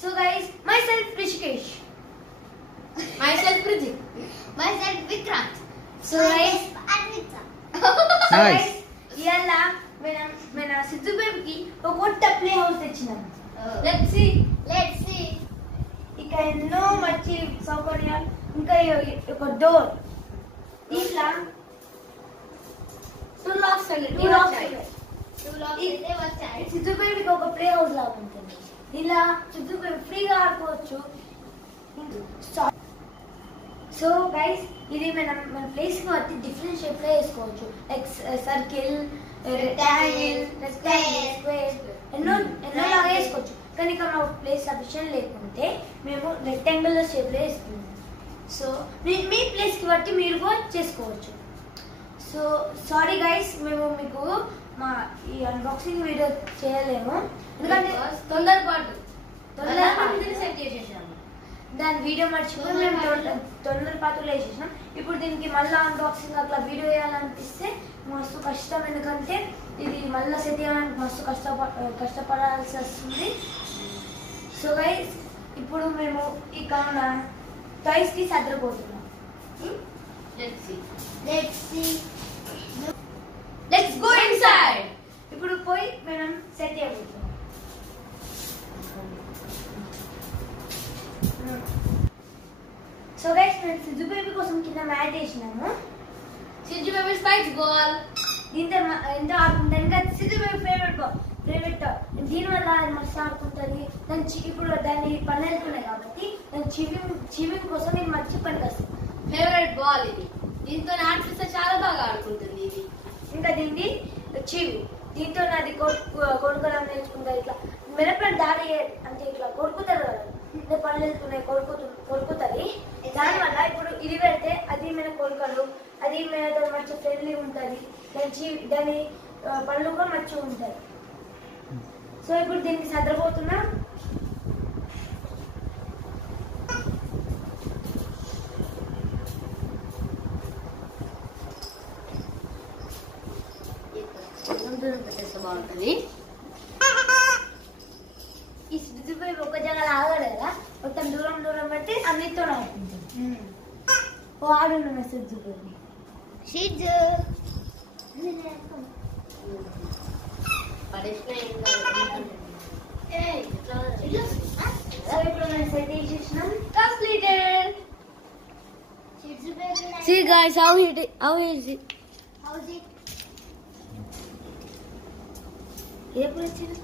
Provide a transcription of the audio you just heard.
So guys, myself Rishikesh. Myself Prijit. Myself Vikrant. So guys, Anvita. so guys, ఇయాల మన సిద్ధు బేబీకి ఒక కొత్త ప్లే హౌస్ తెచ్చినాం. Let's see. ఇక్కడ ఎన్నో మంచి సౌకర్యాలు, ఇంకా ఒక డోర్, ఇట్లా Two locks అయితే వచ్చాయి. సిద్ధు బేబీకి ఒక ప్లే హౌస్ లాగా ఉంటుంది. ఇలా సిద్ధు బేబీ ఫ్రీగా ఆడుకోవచ్చు. సో గైస్, ఇది మన ప్లేస్ కి బట్టి డిఫరెంట్ షేప్ లో వేసుకోవచ్చు. లైక్ సర్కిల్, రెక్టాంగిల్, స్క్వేర్, ఎన్నో లాగా వేసుకోవచ్చు. కానీ ఇక్కడ మన ప్లేస్ సఫిషియెంట్ లేకుంటే మేము రెక్టాంగిల్ షేప్ లో వేసుకున్నాం. సో మీ ప్లేస్ కి బట్టి మీరు కూడా చేసుకోవచ్చు. సో సారీ గైస్, మేము మీకు మా ఈ అన్బాక్సింగ్ వీడియో చేయలేము, ఎందుకంటే తొందరపాటు సెట్ చేసేసాము. దాని వీడియో మర్చిపోయి మేము తొందరపాటులో వేసేసినాం. ఇప్పుడు దీనికి మళ్ళీ అన్బాక్సింగ్ అట్లా వీడియో వేయాలనిపిస్తే మస్తు కష్టం, ఎందుకంటే ఇది మళ్ళీ సెట్ చేయడానికి మస్తు కష్టపడాల్సి వస్తుంది. సో గైస్, ఇప్పుడు మేము ఇక్కడ టాయ్స్ కి సర్దుకుపోతున్నాం. Let's go inside. ఇప్పుడు పోయి మనం సెట్ చేయబోతున్నాం. సో గైస్, నేను సిద్ధు బేబీ కోసం కింద మ్యాట్ వేసినాము. Sidhu baby spikes ball. దీంతో ఎంతో ఆడుకుంటాను. ఇంకా సిద్ధు బేబీ ఫేవరెట్ దీనివల్ల మస్తు ఆడుకుంటుంది. ఇప్పుడు దాన్ని పని వెళ్తున్నాయి కాబట్టి దాని చివి కోసం నేను మంచి పనికి వస్తుంది. ఫేవరెట్ బాల్ ఇది. దీంతో ఆడిపిస్తే చాలా బాగా ఆడుకుంటుంది ఇది. ఇంకా దీన్ని చివి, దీంతో నాది కొడుకోవడం నేర్చుకుంటారు. ఇట్లా మిరపని దాడి అంటే ఇట్లా కొడుకుతారు కదా, ఇంకా పనులు వెళ్తున్నాయి కొడుకుతుంది. దానివల్ల ఇప్పుడు ఇది పెడితే అది మీద కొడుకలు, అది మీద మంచి ఫ్రెండ్లీ ఉంటుంది. దాని పనులు కూడా మంచిగా ఉంటాయి. సో ఇప్పుడు దీనికి సర్దపోతున్నా. బాగుంటుంది. ఈ సిద్ధుపై ఒక జగలు ఆగడు కదా, మొత్తం దూరం పెట్టి అన్నిటితో ఆడుకుంటుంది. ఓ ఆడున్నా సిద్ధుపై. సో ఇప్పుడు మేము సెట్ చేసేసినాం. Completed. See guys, how is it? ఎప్పుడు వచ్చింది?